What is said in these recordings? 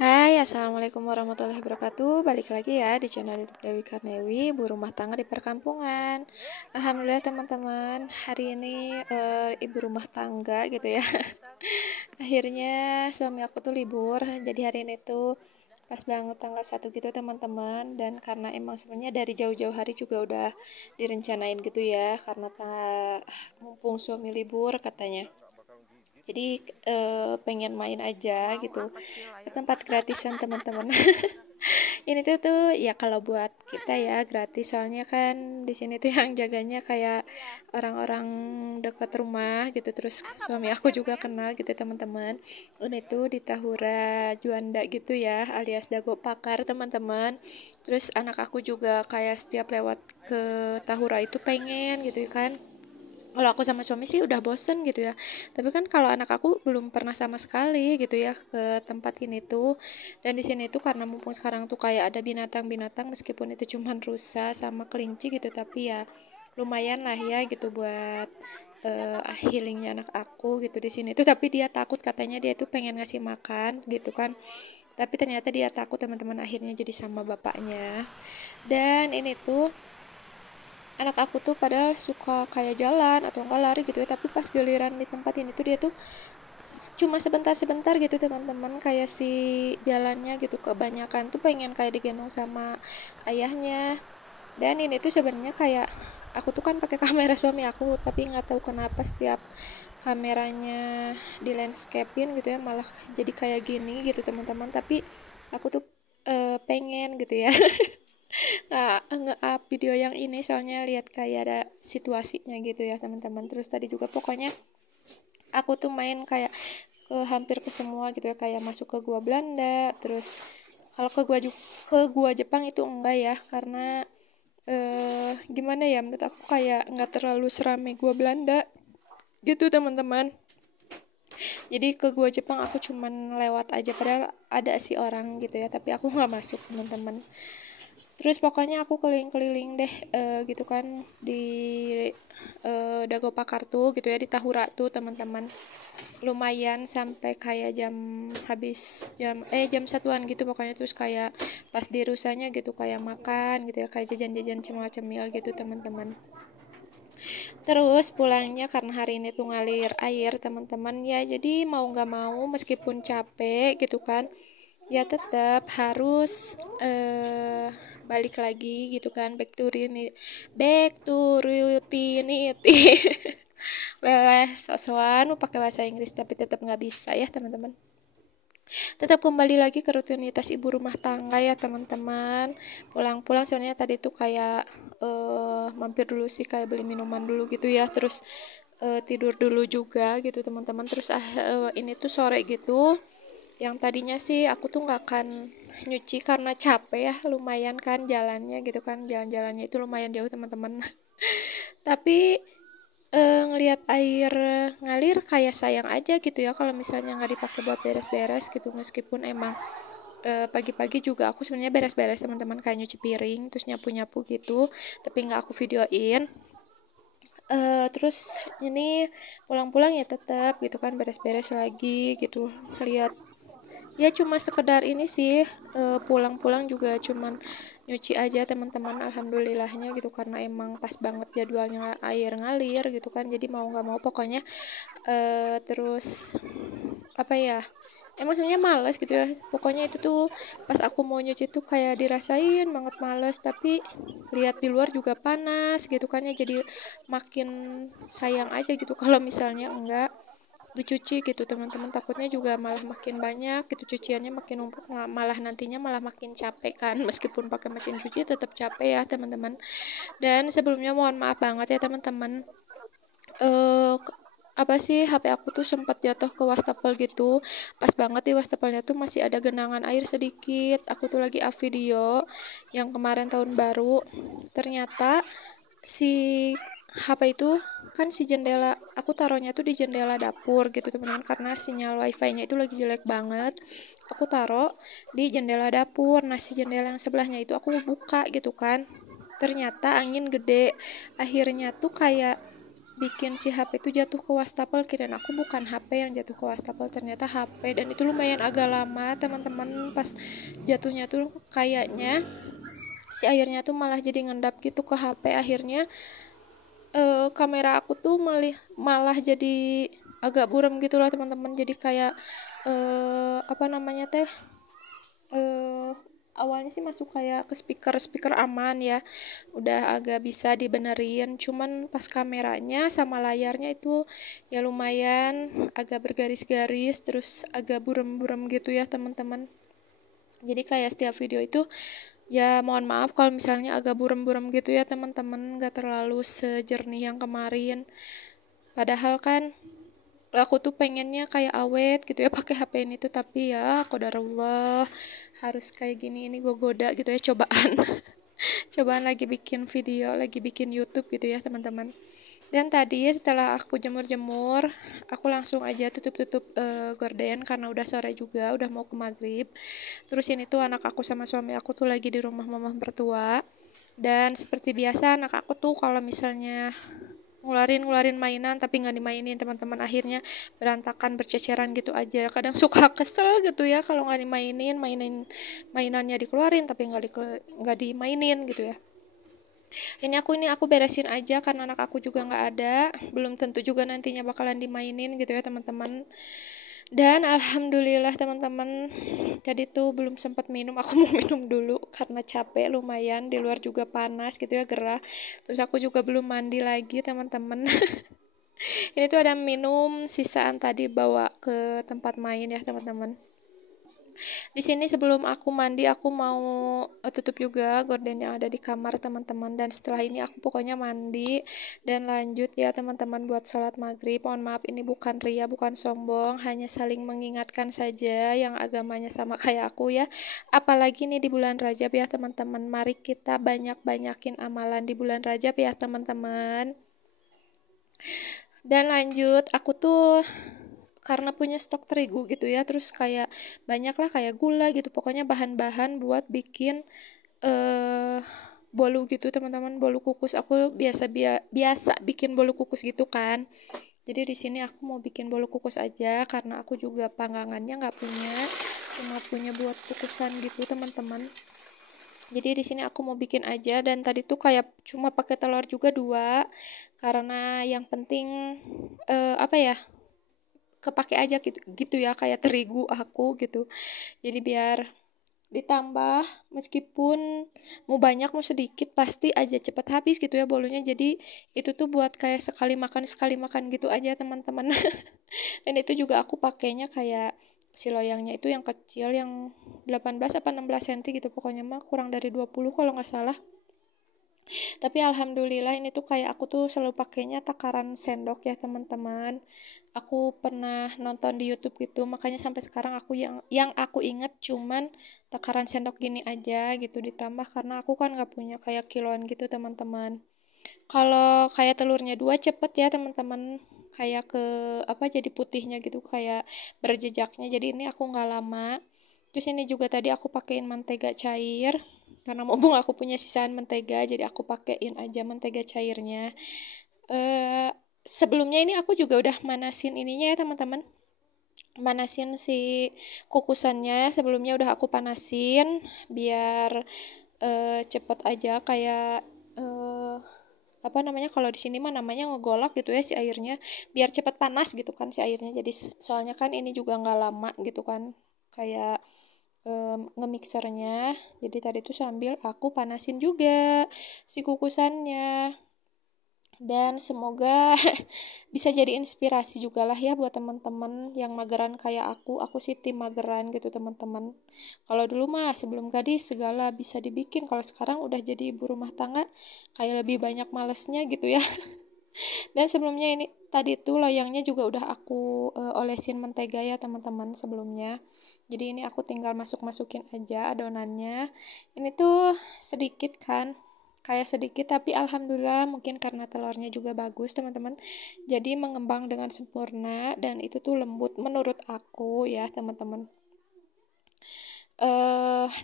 Hai, assalamualaikum warahmatullahi wabarakatuh. Balik lagi ya di channel YouTube Dewi Karnewi, ibu rumah tangga di perkampungan. Alhamdulillah teman-teman, hari ini ibu rumah tangga gitu ya. Akhirnya suami aku tuh libur, jadi hari ini tuh pas banget tanggal 1 gitu teman-teman. Dan karena emang sebenarnya dari jauh-jauh hari juga udah direncanain gitu ya, karena mumpung suami libur katanya. Jadi pengen main aja gitu ke tempat gratisan teman-teman. Ini tuh ya kalau buat kita ya gratis, soalnya kan di sini tuh yang jaganya kayak orang-orang dekat rumah gitu. Terus suami aku juga kenal gitu teman-teman. Ini tuh di Tahura Juanda gitu ya, alias Dago Pakar teman-teman. Terus anak aku juga kayak setiap lewat ke Tahura itu pengen gitu kan. Kalau aku sama suami sih udah bosen gitu ya, tapi kan kalau anak aku belum pernah sama sekali gitu ya ke tempat ini tuh. Dan di sini tuh karena mumpung sekarang tuh kayak ada binatang-binatang, meskipun itu cuman rusa sama kelinci gitu, tapi ya lumayan lah ya gitu buat healingnya anak aku gitu di sini tuh. Tapi dia takut, katanya dia tuh pengen ngasih makan gitu kan, tapi ternyata dia takut teman-teman, akhirnya jadi sama bapaknya. Dan ini tuh anak aku tuh padahal suka kayak jalan atau enggak lari gitu ya, tapi pas giliran di tempat ini tuh dia tuh cuma sebentar-sebentar gitu teman-teman, kayak si jalannya gitu kebanyakan tuh pengen kayak digendong sama ayahnya. Dan ini tuh sebenarnya kayak aku tuh kan pakai kamera suami aku, tapi nggak tahu kenapa setiap kameranya di landscapein gitu ya malah jadi kayak gini gitu teman-teman. Tapi aku tuh pengen gitu ya nge-up video yang ini, soalnya lihat kayak ada situasinya gitu ya teman-teman. Terus tadi juga pokoknya aku tuh main kayak hampir ke semua gitu ya, kayak masuk ke gua Belanda. Terus kalau ke gua Jepang itu enggak ya, karena gimana ya, menurut aku kayak nggak terlalu serame gua Belanda gitu teman-teman. Jadi ke gua Jepang aku cuman lewat aja, padahal ada sih orang gitu ya, tapi aku nggak masuk teman-teman. Terus pokoknya aku keliling-keliling deh gitu kan di Dago Pakar tuh gitu ya, di Tahura tuh teman-teman. Lumayan sampai kayak jam satuan gitu pokoknya. Terus kayak pas di rusanya gitu kayak makan gitu ya, kayak jajan-jajan cemil-cemil gitu teman-teman. Terus pulangnya karena hari ini tuh ngalir air teman-teman ya, jadi mau nggak mau meskipun capek gitu kan, ya tetap harus balik lagi gitu kan, back to routinity. Boleh sok-sokan pakai bahasa Inggris tapi tetap nggak bisa ya teman-teman. Tetap kembali lagi ke rutinitas ibu rumah tangga ya teman-teman. Pulang-pulang soalnya tadi tuh kayak mampir dulu sih, kayak beli minuman dulu gitu ya. Terus tidur dulu juga gitu teman-teman. Terus ini tuh sore gitu, yang tadinya sih aku tuh nggak akan nyuci karena capek ya, lumayan kan jalannya gitu kan, jalan-jalannya itu lumayan jauh teman-teman. Tapi ngelihat air ngalir kayak sayang aja gitu ya kalau misalnya nggak dipakai buat beres-beres gitu. Meskipun emang pagi-pagi juga aku sebenarnya beres-beres teman-teman, kayak nyuci piring terus nyapu-nyapu gitu, tapi nggak aku videoin. Terus ini pulang-pulang ya tetap gitu kan beres-beres lagi gitu. Lihat ya cuma sekedar ini sih, pulang-pulang juga cuman nyuci aja teman-teman, alhamdulillahnya gitu, karena emang pas banget jadwalnya air ngalir gitu kan, jadi mau nggak mau pokoknya terus apa ya, emang sebenarnya males gitu ya pokoknya. Itu tuh pas aku mau nyuci tuh kayak dirasain banget males, tapi lihat di luar juga panas gitu kan ya, jadi makin sayang aja gitu kalau misalnya enggak dicuci gitu teman-teman. Takutnya juga malah makin banyak gitu cuciannya, makin numpuk, malah nantinya malah makin capek kan. Meskipun pakai mesin cuci tetap capek ya teman-teman. Dan sebelumnya mohon maaf banget ya teman-teman, eh apa sih, HP aku tuh sempat jatuh ke wastafel gitu. Pas banget di wastafelnya tuh masih ada genangan air sedikit. Aku tuh lagi up video yang kemarin tahun baru, ternyata si HP itu kan, si jendela aku taruhnya tuh di jendela dapur gitu teman-teman, karena sinyal wifi-nya itu lagi jelek banget. Aku taruh di jendela dapur. Nah si jendela yang sebelahnya itu aku buka gitu kan, ternyata angin gede. Akhirnya tuh kayak bikin si HP itu jatuh ke wastafel. Kirain aku bukan HP yang jatuh ke wastafel, ternyata HP, dan itu lumayan agak lama teman-teman. Pas jatuhnya tuh kayaknya si airnya tuh malah jadi ngendap gitu ke HP. Akhirnya kamera aku tuh malah jadi agak buram gitu lah teman-teman. Jadi kayak apa namanya teh, awalnya sih masuk kayak ke speaker aman ya, udah agak bisa dibenerin. Cuman pas kameranya sama layarnya itu ya lumayan agak bergaris-garis, terus agak buram-buram gitu ya teman-teman. Jadi kayak setiap video itu ya mohon maaf kalau misalnya agak buram-buram gitu ya teman-teman, gak terlalu sejernih yang kemarin. Padahal kan aku tuh pengennya kayak awet gitu ya pakai HP ini tuh, tapi ya qadarullah harus kayak gini. Ini gue goda gitu ya, cobaan cobaan lagi bikin video, lagi bikin YouTube gitu ya teman-teman. Dan tadi setelah aku jemur-jemur, aku langsung aja tutup gorden karena udah sore juga, udah mau ke maghrib. Terus ini tuh anak aku sama suami aku tuh lagi di rumah mama mertua. Dan seperti biasa anak aku tuh kalau misalnya ngeluarin mainan tapi nggak dimainin teman-teman, akhirnya berantakan berceceran gitu aja. Kadang suka kesel gitu ya kalau nggak mainannya dikeluarin tapi nggak dimainin gitu ya. Ini aku beresin aja karena anak aku juga nggak ada, belum tentu juga nantinya bakalan dimainin gitu ya teman-teman. Dan alhamdulillah teman-teman, tadi tuh belum sempat minum, aku mau minum dulu karena capek lumayan, di luar juga panas gitu ya, gerah. Terus aku juga belum mandi lagi teman-teman. Ini tuh ada minum sisaan tadi bawa ke tempat main ya teman-teman. Di sini sebelum aku mandi aku mau tutup juga gorden yang ada di kamar teman-teman, dan setelah ini aku pokoknya mandi dan lanjut ya teman-teman buat sholat maghrib. Mohon maaf ini bukan ria, bukan sombong, hanya saling mengingatkan saja yang agamanya sama kayak aku ya. Apalagi nih di bulan Rajab ya teman-teman, mari kita banyak-banyakin amalan di bulan Rajab ya teman-teman. Dan lanjut, aku tuh karena punya stok terigu gitu ya, terus kayak banyak lah kayak gula gitu, pokoknya bahan-bahan buat bikin bolu gitu teman-teman, bolu kukus. Aku biasa bikin bolu kukus gitu kan. Jadi di sini aku mau bikin bolu kukus aja karena aku juga panggangannya nggak punya, cuma punya buat kukusan gitu teman-teman. Jadi di sini aku mau bikin aja, dan tadi tuh kayak cuma pakai telur juga 2 karena yang penting apa ya, kepake aja gitu ya, kayak terigu aku gitu. Jadi biar ditambah, meskipun mau banyak mau sedikit pasti aja cepet habis gitu ya bolunya. Jadi itu tuh buat kayak sekali makan gitu aja teman-teman. Dan itu juga aku pakainya kayak si loyangnya itu yang kecil, yang 18 apa 16 cm gitu, pokoknya mah kurang dari 20 kalau nggak salah. Tapi alhamdulillah ini tuh kayak aku tuh selalu pakainya takaran sendok ya teman-teman. Aku pernah nonton di YouTube gitu, makanya sampai sekarang aku yang aku inget cuman takaran sendok gini aja gitu, ditambah karena aku kan nggak punya kayak kiloan gitu teman-teman. Kalau kayak telurnya 2 cepet ya teman-teman, kayak ke apa, jadi putihnya gitu, kayak berjejaknya. Jadi ini aku nggak lama. Terus ini juga tadi aku pakein mentega cair karena mumpung aku punya sisaan mentega, jadi aku pakein aja mentega cairnya. Sebelumnya ini aku juga udah manasin ininya ya teman-teman, manasin si kukusannya. Sebelumnya udah aku panasin biar cepet aja, kayak apa namanya, kalau di sini mah namanya ngegolak gitu ya si airnya, biar cepat panas gitu kan si airnya. Jadi soalnya kan ini juga nggak lama gitu kan, kayak ngemixernya. Jadi tadi tuh sambil aku panasin juga si kukusannya, dan semoga bisa jadi inspirasi juga lah ya buat teman-teman yang mageran kayak aku sih tim mageran gitu teman-teman. Kalau dulu mah sebelum gadis segala bisa dibikin, kalau sekarang udah jadi ibu rumah tangga kayak lebih banyak malesnya gitu ya. Dan sebelumnya ini tadi tuh loyangnya juga udah aku olesin mentega ya teman-teman sebelumnya. Jadi ini aku tinggal masukin aja adonannya. Ini tuh sedikit kan, kayak sedikit, tapi alhamdulillah mungkin karena telurnya juga bagus teman-teman, jadi mengembang dengan sempurna dan itu tuh lembut menurut aku ya teman-teman.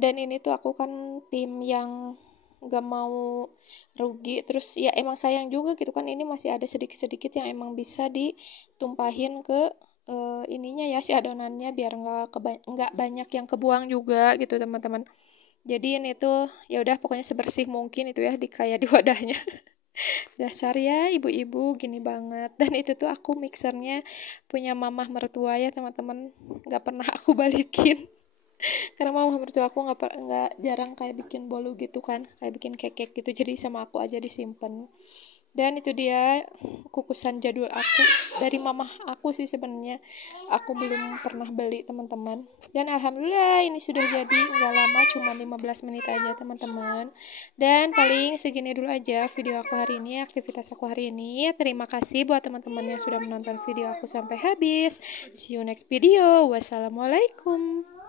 Dan ini tuh aku kan tim yang nggak mau rugi. Terus ya emang sayang juga gitu kan, ini masih ada sedikit-sedikit yang emang bisa ditumpahin ke ininya ya, si adonannya, biar nggak banyak yang kebuang juga gitu teman-teman. Jadi ini tuh ya udah pokoknya sebersih mungkin itu ya, kayak di wadahnya. Dasar ya ibu-ibu gini banget. Dan itu tuh aku mixernya punya mamah mertua ya teman-teman, nggak pernah aku balikin. Karena mamah mertua aku nggak jarang kayak bikin bolu gitu kan, kayak bikin kek gitu, jadi sama aku aja disimpan. Dan itu dia kukusan jadul aku dari mamah aku sih sebenarnya, aku belum pernah beli teman-teman. Dan alhamdulillah ini sudah jadi, nggak lama, cuma 15 menit aja teman-teman. Dan paling segini dulu aja video aku hari ini, aktivitas aku hari ini. Terima kasih buat teman-teman yang sudah menonton video aku sampai habis. See you next video. Wassalamualaikum.